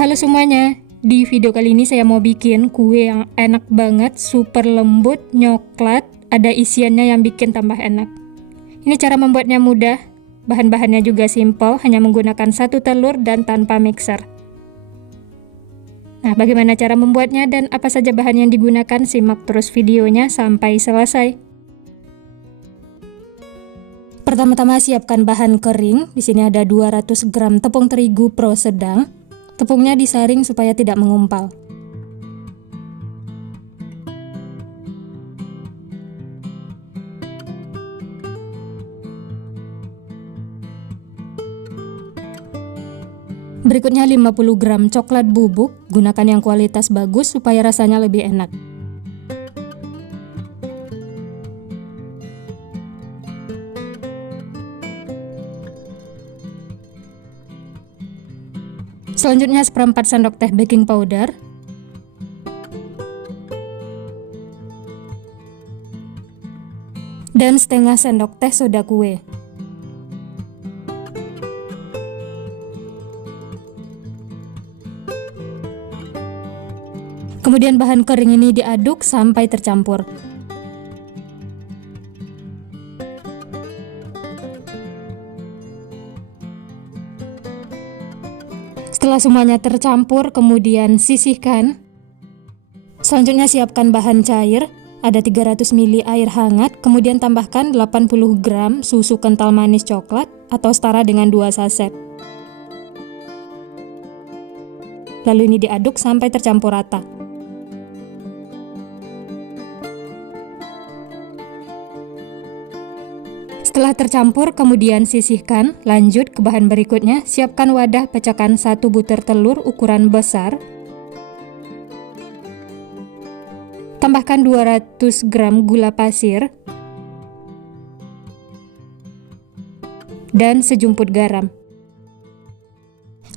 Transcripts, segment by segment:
Halo semuanya, di video kali ini saya mau bikin kue yang enak banget, super lembut, nyoklat, ada isiannya yang bikin tambah enak. Ini cara membuatnya mudah, bahan-bahannya juga simple, hanya menggunakan 1 telur dan tanpa mixer. Nah, bagaimana cara membuatnya dan apa saja bahan yang digunakan, simak terus videonya sampai selesai. Pertama-tama siapkan bahan kering. Di sini ada 200 gram tepung terigu pro sedang. Tepungnya disaring supaya tidak mengumpal. Berikutnya 50 gram coklat bubuk, gunakan yang kualitas bagus supaya rasanya lebih enak. Selanjutnya 1/4 sendok teh baking powder, dan setengah sendok teh soda kue. Kemudian bahan kering ini diaduk sampai tercampur. Setelah semuanya tercampur, kemudian sisihkan. Selanjutnya siapkan bahan cair, ada 300 ml air hangat, kemudian tambahkan 80 gram susu kental manis coklat atau setara dengan 2 saset. Lalu ini diaduk sampai tercampur rata. Setelah tercampur, kemudian sisihkan. Lanjut ke bahan berikutnya, siapkan wadah, pecahkan 1 butir telur ukuran besar. Tambahkan 200 gram gula pasir dan sejumput garam.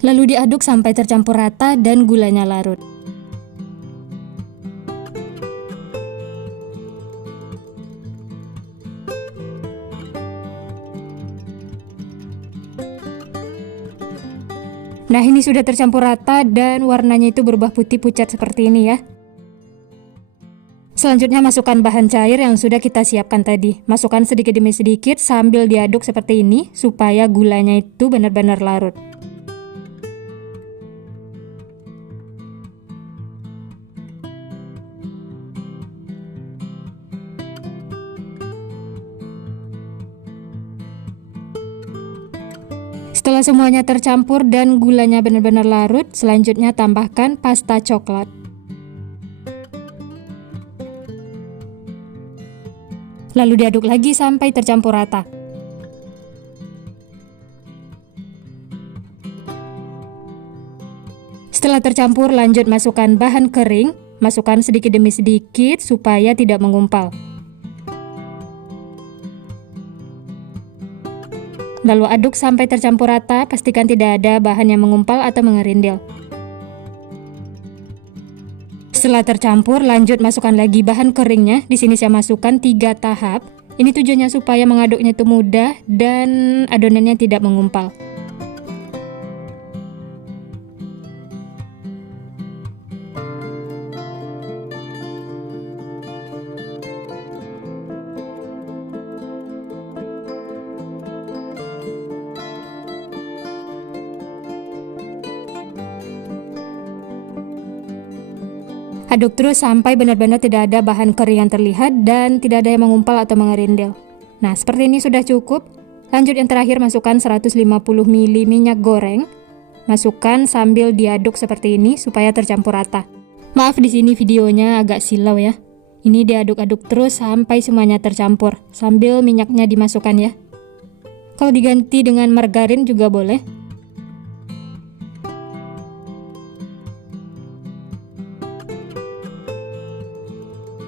Lalu diaduk sampai tercampur rata dan gulanya larut. Nah, ini sudah tercampur rata dan warnanya itu berubah putih pucat seperti ini ya. Selanjutnya masukkan bahan cair yang sudah kita siapkan tadi. Masukkan sedikit demi sedikit sambil diaduk seperti ini supaya gulanya itu benar-benar larut. Setelah semuanya tercampur dan gulanya benar-benar larut, selanjutnya tambahkan pasta coklat. Lalu diaduk lagi sampai tercampur rata. Setelah tercampur, lanjut masukkan bahan kering, masukkan sedikit demi sedikit supaya tidak mengumpal. Lalu aduk sampai tercampur rata, pastikan tidak ada bahan yang mengumpal atau mengerindil. Setelah tercampur, lanjut masukkan lagi bahan keringnya. Di sini saya masukkan 3 tahap. Ini tujuannya supaya mengaduknya itu mudah dan adonannya tidak mengumpal. Aduk terus sampai benar-benar tidak ada bahan kering yang terlihat dan tidak ada yang mengumpal atau mengerindil. Nah, seperti ini sudah cukup. Lanjut yang terakhir, masukkan 150 ml minyak goreng. Masukkan sambil diaduk seperti ini supaya tercampur rata. Maaf di sini videonya agak silau ya. Ini diaduk-aduk terus sampai semuanya tercampur sambil minyaknya dimasukkan ya. Kalau diganti dengan margarin juga boleh.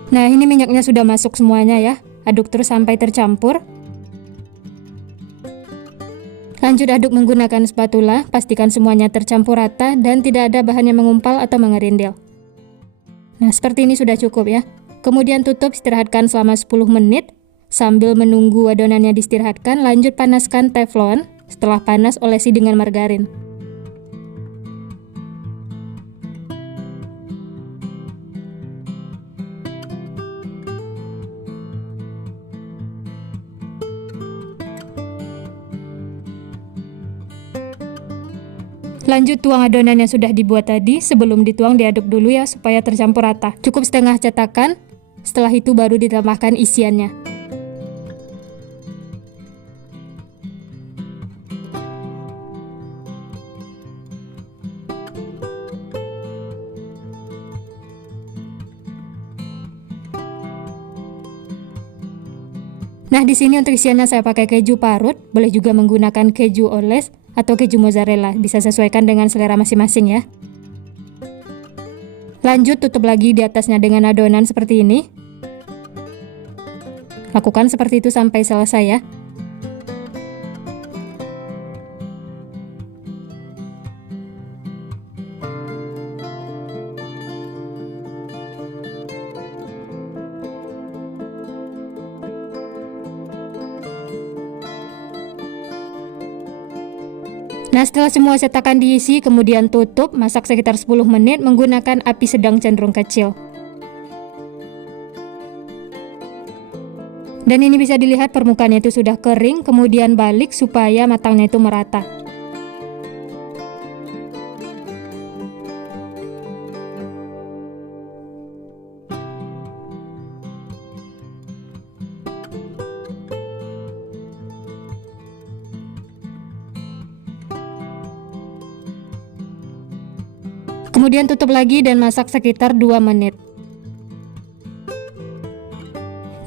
Nah, ini minyaknya sudah masuk semuanya ya. Aduk terus sampai tercampur. Lanjut aduk menggunakan spatula, pastikan semuanya tercampur rata dan tidak ada bahan yang mengumpal atau mengerindil. Nah, seperti ini sudah cukup ya. Kemudian tutup, istirahatkan selama 10 menit. Sambil menunggu adonannya diistirahatkan, lanjut panaskan teflon. Setelah panas, olesi dengan margarin. Lanjut tuang adonan yang sudah dibuat tadi. Sebelum dituang diaduk dulu ya supaya tercampur rata. Cukup setengah cetakan. Setelah itu baru ditambahkan isiannya. Nah, di sini untuk isiannya saya pakai keju parut, boleh juga menggunakan keju oles atau keju mozzarella, bisa sesuaikan dengan selera masing-masing ya. Lanjut tutup lagi di atasnya dengan adonan seperti ini. Lakukan seperti itu sampai selesai ya. Nah, setelah semua cetakan diisi, kemudian tutup, masak sekitar 10 menit menggunakan api sedang cenderung kecil. Dan ini bisa dilihat permukaannya itu sudah kering, kemudian balik supaya matangnya itu merata. Kemudian tutup lagi dan masak sekitar 2 menit.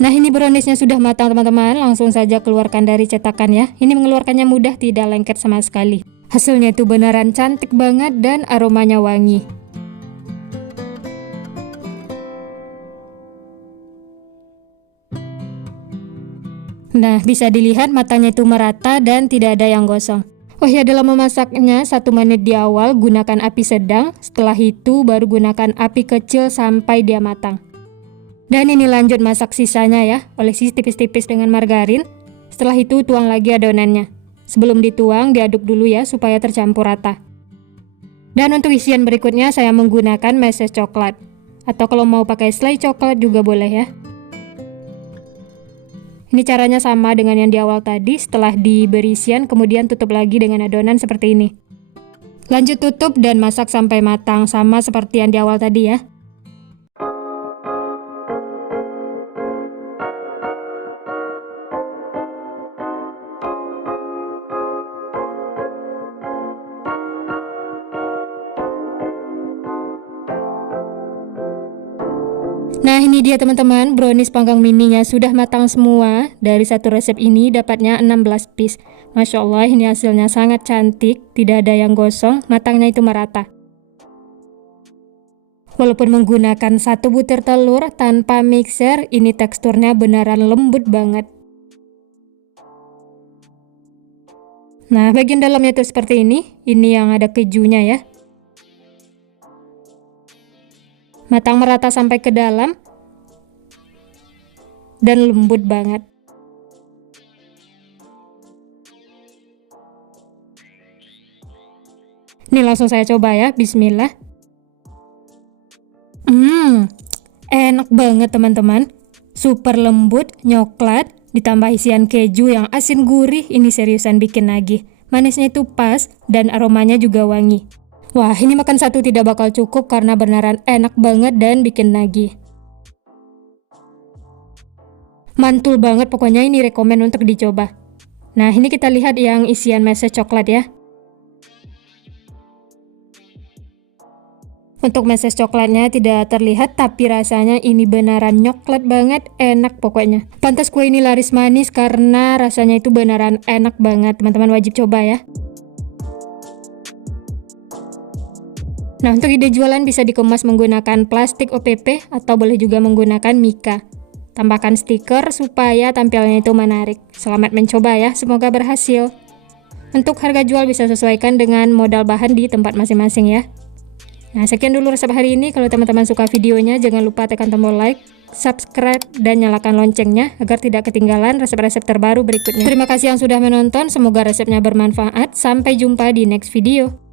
Nah, ini browniesnya sudah matang teman-teman, langsung saja keluarkan dari cetakan ya. Ini mengeluarkannya mudah, tidak lengket sama sekali. Hasilnya itu beneran cantik banget dan aromanya wangi. Nah, bisa dilihat matangnya itu merata dan tidak ada yang gosong. Oh ya, dalam memasaknya 1 menit di awal gunakan api sedang, setelah itu baru gunakan api kecil sampai dia matang. Dan ini lanjut masak sisanya ya, olesi tipis-tipis dengan margarin. Setelah itu tuang lagi adonannya. Sebelum dituang diaduk dulu ya supaya tercampur rata. Dan untuk isian berikutnya saya menggunakan meses coklat. Atau kalau mau pakai selai coklat juga boleh ya. Ini caranya sama dengan yang di awal tadi, setelah diberi isian kemudian tutup lagi dengan adonan seperti ini. Lanjut tutup dan masak sampai matang, sama seperti yang di awal tadi ya. Nah, ini dia teman-teman, brownies panggang mininya sudah matang semua. Dari satu resep ini dapatnya 16 piece. Masya Allah, ini hasilnya sangat cantik, tidak ada yang gosong, matangnya itu merata. Walaupun menggunakan 1 butir telur tanpa mixer, ini teksturnya beneran lembut banget. Nah, bagian dalamnya itu seperti ini yang ada kejunya ya. Matang merata sampai ke dalam dan lembut banget. Ini langsung saya coba ya, bismillah. Enak banget teman-teman. Super lembut, nyoklat, ditambah isian keju yang asin gurih, ini seriusan bikin nagih. Manisnya itu pas dan aromanya juga wangi. Wah, ini makan satu tidak bakal cukup karena beneran enak banget dan bikin nagih. Mantul banget, pokoknya ini rekomen untuk dicoba. Nah, ini kita lihat yang isian meses coklat ya. Untuk meses coklatnya tidak terlihat, tapi rasanya ini beneran nyoklat banget, enak pokoknya. Pantas kue ini laris manis karena rasanya itu beneran enak banget. Teman-teman wajib coba ya. Nah, untuk ide jualan bisa dikemas menggunakan plastik OPP atau boleh juga menggunakan mika. Tambahkan stiker supaya tampilannya itu menarik. Selamat mencoba ya, semoga berhasil. Untuk harga jual bisa sesuaikan dengan modal bahan di tempat masing-masing ya. Nah, sekian dulu resep hari ini. Kalau teman-teman suka videonya, jangan lupa tekan tombol like, subscribe, dan nyalakan loncengnya agar tidak ketinggalan resep-resep terbaru berikutnya. Terima kasih yang sudah menonton, semoga resepnya bermanfaat. Sampai jumpa di next video.